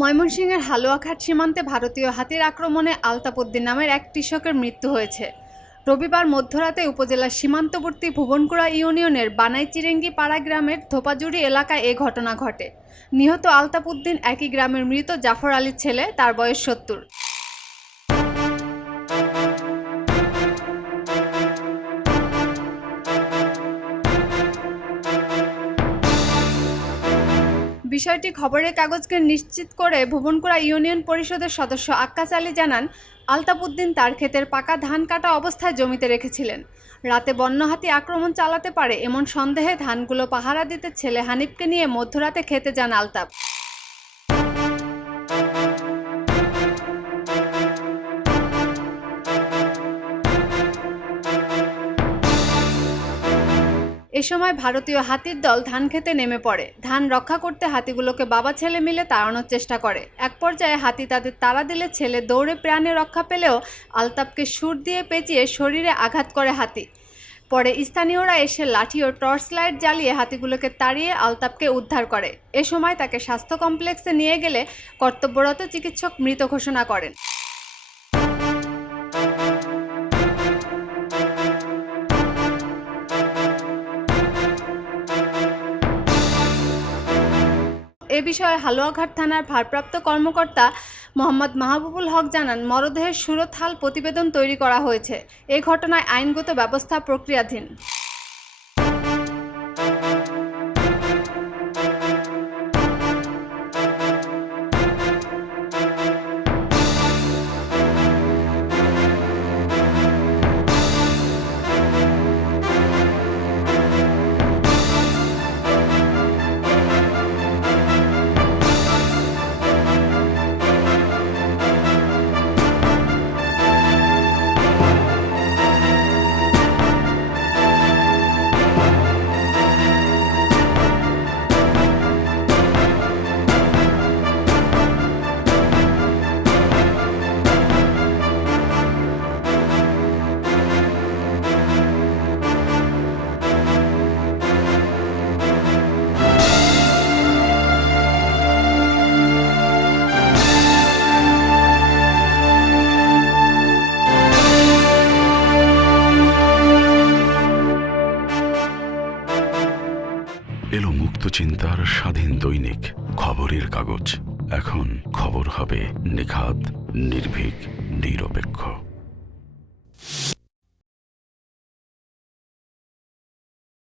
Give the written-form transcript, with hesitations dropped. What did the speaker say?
ময়মনসিংহের হালুয়াঘাট সীমান্তে ভারতীয় হাতির আক্রমণে আলতাপ উদ্দিন নামের এক কৃষকের মৃত্যু হয়েছে। রবিবার মধ্যরাতে উপজেলার সীমান্তবর্তী ভুবনকুড়া ইউনিয়নের বানাইচিরেঙ্গি পাড়া গ্রামের ধোপাজুড়ি এলাকায় এ ঘটনা ঘটে। নিহত আলতাপ উদ্দিন একই গ্রামের মৃত জাফর আলীর ছেলে, তার বয়স ৭০। বিষয়টি খবরের কাগজকে নিশ্চিত করে ভুবনকুড়া ইউনিয়ন পরিষদের সদস্য আক্কাস আলী জানান, আলতাপ উদ্দিন তার ক্ষেতের পাকা ধান কাটা অবস্থায় জমিতে রেখেছিলেন। রাতে বন্য হাতি আক্রমণ চালাতে পারে এমন সন্দেহে ধানগুলো পাহারা দিতে ছেলে হানিফকে নিয়ে মধ্যরাতে খেতে যান আলতাপ। এ সময় ভারতীয় হাতির দল ধান খেতে নেমে পড়ে। ধান রক্ষা করতে হাতিগুলোকে বাবা ছেলে মিলে তাড়ানোর চেষ্টা করে। এক পর্যায়ে হাতি তাদের তাড়া দিলে ছেলে দৌড়ে প্রাণে রক্ষা পেলেও আলতাপকে সুর দিয়ে পেঁচিয়ে শরীরে আঘাত করে হাতি। পরে স্থানীয়রা এসে লাঠি ও টর্চ লাইট জ্বালিয়ে হাতিগুলোকে তাড়িয়ে আলতাপকে উদ্ধার করে। এ সময় তাকে স্বাস্থ্য কমপ্লেক্সে নিয়ে গেলে কর্তব্যরত চিকিৎসক মৃত ঘোষণা করেন। এ বিষয়ে হালুয়াঘাট থানার ভারপ্রাপ্ত কর্মকর্তা মোহাম্মদ মাহবুবুল হক জানান, মরদেহের সুরতহাল প্রতিবেদন তৈরি করা হয়েছে। এ ঘটনায় আইনগত ব্যবস্থা প্রক্রিয়াধীন। এলো মুক্ত চিন্তার স্বাধীন দৈনিক খবরের কাগজ। এখন খবর হবে নিখাত, নির্ভীক, নিরপেক্ষ।